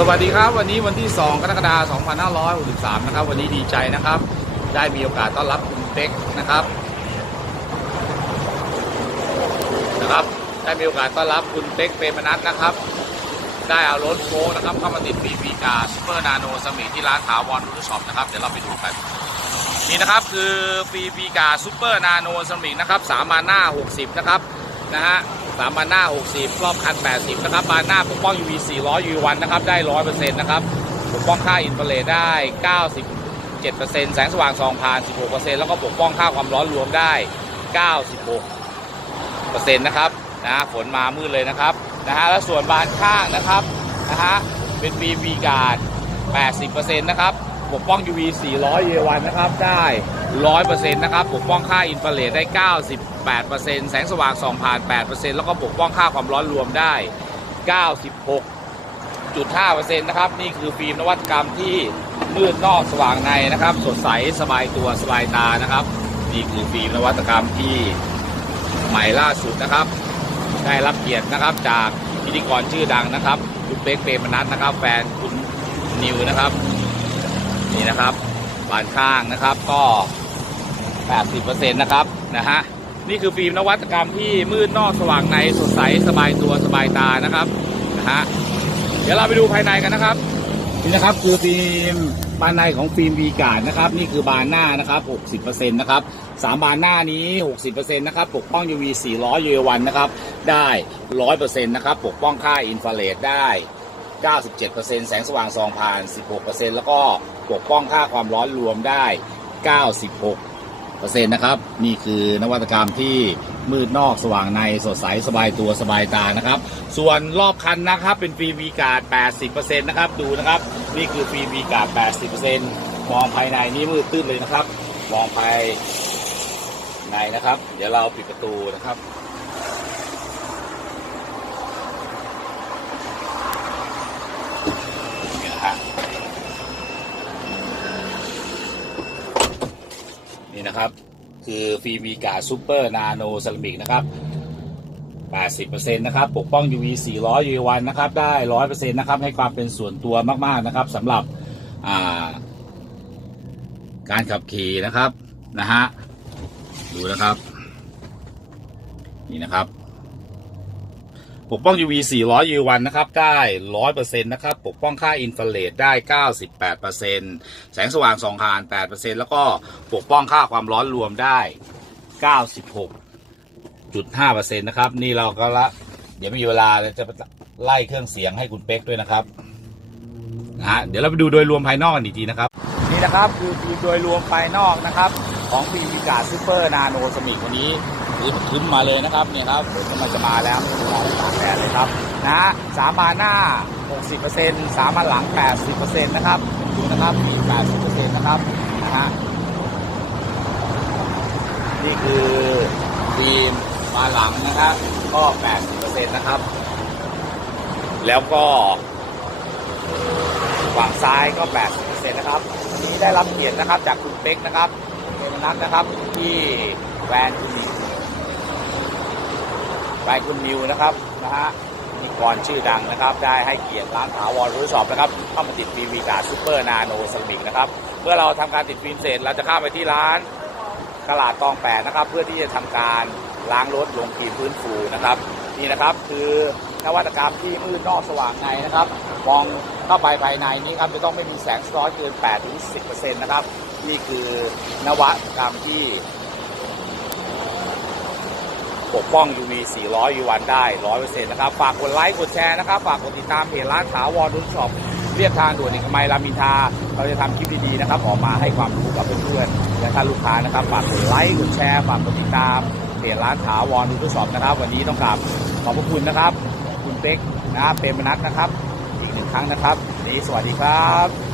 สวัสดีครับ วันนี้วันที่ 2 กรกฎาคม 2563 นะครับ วันนี้ดีใจนะครับ ได้มีโอกาสต้อนรับคุณเป๊กนะครับนะครับ ได้มีโอกาสต้อนรับคุณเป๊กเปรมนัทนะครับ ได้เอารถโฟล์นะครับเข้ามาติดฟีฟีกาซูเปอร์นาโนสมิที่ร้านถาวรรูทช็อปนะครับเดี๋ยวเราไปดูกันนี่นะครับคือฟีฟีกาซูเปอร์นาโนสมินะครับสามาหน้า 60 นะครับนะฮะ สามบานหน้า 60 รอบคัน 80 นะครับ บานหน้าปกป้อง UV 400 UV 1นะครับ ได้ 100%นะครับปกป้องค่าอินฟราเรดได้ 97%แสงสว่างส่องผ่าน 16%แล้วก็ปกป้องค่าความร้อนรวมได้ 96%นะครับ นะฮะฝนมามืดเลยนะครับ นะฮะ แล้วส่วนบานข้างนะครับ นะฮะ เป็น VV Guard 80%นะครับ ปกป้อง UV 400 UV 1นะครับ ได้ 100%นะครับ ปกป้องค่าอินฟราเรดได้ 8%แสงสว่างส่องผ่าน 8%แล้วก็ปกป้องค่าความร้อนรวมได้ 96.5%นะครับ นี่คือฟิล์มนวัตกรรมที่มืดนอกสว่างในนะครับ สดใสสบายตัวสบายตานะครับ นี่คือฟิล์มนวัตกรรมที่ใหม่ล่าสุดนะครับ ได้รับเกียรตินะครับจากพิธีกรชื่อดังนะครับคุณเป๊กเปรมนัทนะครับ แฟนคุณนิวนะครับ นี่นะครับบานข้างนะครับก็ 80%นะครับนะฮะ นี่คือฟิล์มนวัตกรรมที่มืดนอกสว่างในสดใสสบายตัวสบายตานะครับฮะเดี๋ยวเราไปดูภายในกันนะครับ นี่นะครับคือฟิล์มบานในของฟิล์มวีการ์ดนะครับ นี่คือบานหน้านะครับ 60%นะครับสามบานหน้านี้ 60%นะครับปกป้อง UV 400 UV 1นะครับ ได้ 100%นะครับปกป้องค่าอินฟราเรดได้ 97%แสงสว่างส่องผ่าน 16%แล้วก็ปกป้องค่าความร้อนรวมได้ 96 นะครับ นี่คือนวัตกรรมที่มืดนอกสว่างในสดใสสบายตัวสบายตานะครับ ส่วนรอบคันนะครับเป็นฟรีวีการ์ด 80%นะครับดูนะครับ นี่คือฟรีวีการ์ด 80%มองภายในนี่มืดตื้นเลยนะครับ มองภายในนะครับ เดี๋ยวเราปิดประตูนะครับ นี่นะฮะ นี่นะครับ คือฟีวีกาซูเปอร์นาโนเซรามิกนะครับ80%นะครับปกป้อง UV 400 UV 1นะครับได้ 100%นะครับให้ความเป็นส่วนตัวมากๆนะครับสำหรับาการขับขี่นะครับนะฮะดูนะครับ นี่นะครับ ปกป้อง UV 400 UV 1นะครับ ได้ 100%นะครับ ปกป้องค่าอินฟราเรดได้ 98%แสงสว่างส่องผ่าน 8%แล้วก็ปกป้องค่าความร้อนรวมได้ 96.5%นะครับ นี่เราก็ละ เดี๋ยวไม่มีเวลาจะไล่เครื่องเสียงให้คุณเป๊กด้วยนะครับนะฮะเดี๋ยวเราไปดูโดยรวมภายนอกกันอีกทีนะครับ นี่นะครับคือโดยรวมภายนอกนะครับ ของฟิล์มวิกาซูเปอร์นาโนสมิกวันนี้ ขึ้นมาเลยนะครับเนี่ยครับเดี๋ยวมันจะมาแล้วไม่มีเวลาตากแดดเลยครับนะฮะสามบานหน้า 60%สามบานหลัง 80%นะครับดูนะครับฟิล์ม80%นะครับนะฮะนี่คือฟิล์มบานหลังนะครับก็ 80%นะครับ แล้วก็ฝั่งซ้ายก็ 80%นะครับวันนี้ได้รับเกียรตินะครับจากคุณเป๊กนะครับเกมนัทนะครับที่แวนคุณนิว แวนคุณนิวนะครับนะฮะพิธีกรชื่อดังนะครับ ได้ให้เกียรติร้านถาวรรูช็อปนะครับเข้ามาติดฟิล์มวีการซูเปอร์นาโนเซรามิกนะครับเมื่อเราทำการติดฟิล์มเสร็จเราจะข้ามไปที่ร้านกลาดตองแปดนะครับ เพื่อที่จะทำการล้างรถลงกรีนพื้นฟูนะครับนี่นะครับคือนวัตกรรมที่มืดนอกสว่างในนะครับ มองเข้าไปภายในนี้ครับจะต้องไม่มีแสงสะท้อนเกิน8-10%นะครับนี่คือนวัตกรรมที่ ปกป้อง UV 400 UV 1ได้ 100%นะครับ ฝากกดไลค์ กดแชร์นะครับ ฝากกดติดตามเพจร้านถาวรรุ่นช็อปเรียบทางด่วนเอกมัยรามินทา เราจะทำคลิปดีๆนะครับ ออกมาให้ความรู้กับเพื่อนๆ และท่านลูกค้านะครับ ฝากกดไลค์ กดแชร์ ฝากกดติดตามเพจร้านถาวรรุ่นช็อปนะครับ วันนี้ต้องกราบขอบพระคุณนะครับ คุณเป๊กนะครับเปรมนัทนะครับ อีกหนึ่งครั้งนะครับ นี้สวัสดีครับ